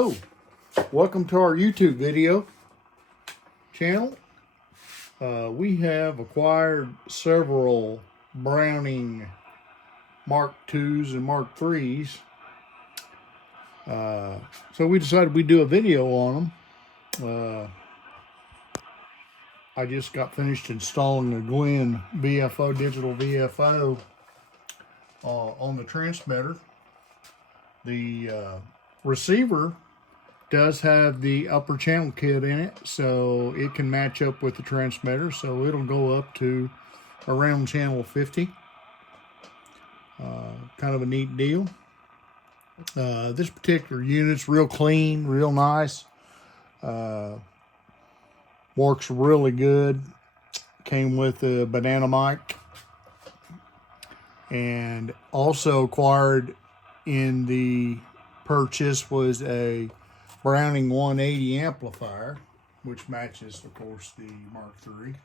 Hello, welcome to our YouTube video channel. We have acquired several Browning Mark IIs and Mark IIIs. So we decided we'd do a video on them. I just got finished installing the Glen VFO, digital VFO on the transmitter. The receiver does have the upper channel kit in it, so it can match up with the transmitter, so it'll go up to around channel 50. Kind of a neat deal. This particular unit's real clean, real nice. Works really good. Came with a banana mic, and also acquired in the purchase was a Browning 180 amplifier, which matches, of course, the Mark III.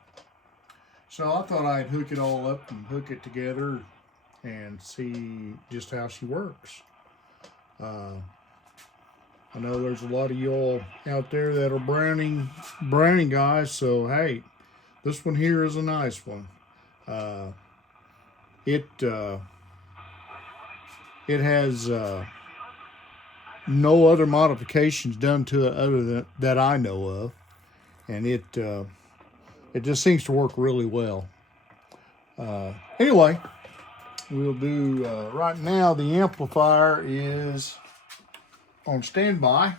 So I thought I'd hook it all up and hook it together and see just how she works. I know there's a lot of y'all out there that are Browning guys, so hey, this one here is a nice one. It has no other modifications done to it other than that I know of, and it just seems to work really well. Anyway, we'll do right now. The amplifier is on standby,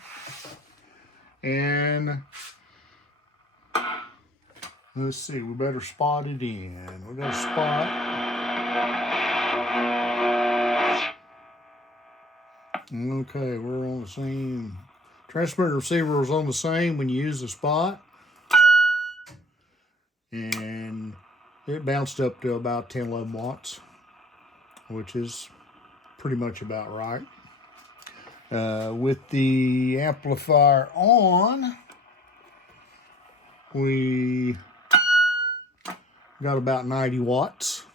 and let's see, we better spot it in. We're gonna spot. Okay, we're on the same. Transmitter receiver is on the same when you use the spot. And it bounced up to about 10, 11 watts, which is pretty much about right. With the amplifier on, we got about 90 watts.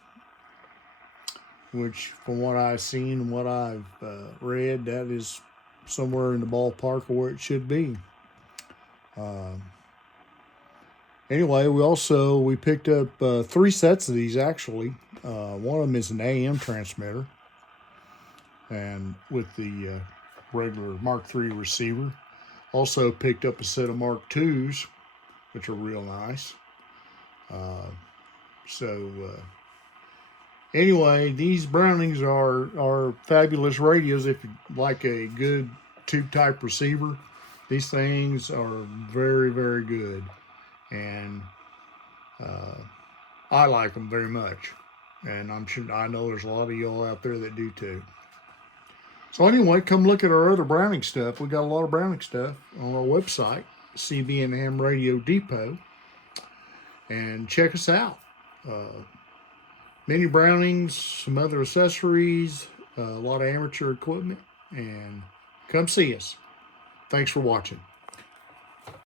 Which, from what I've seen and what I've read, that is somewhere in the ballpark of where it should be. Anyway, we picked up 3 sets of these actually. One of them is an AM transmitter, and with the regular Mark III receiver. Also picked up a set of Mark IIs, which are real nice. Anyway, these Brownings are fabulous radios if you like a good tube type receiver. These things are very, very good, and I like them very much, and I know there's a lot of y'all out there that do too. So anyway, come look at our other Browning stuff. We got a lot of Browning stuff on our website, CB&M Radio Depot, and check us out. Many Brownings, some other accessories, a lot of amateur equipment, and come see us. Thanks for watching.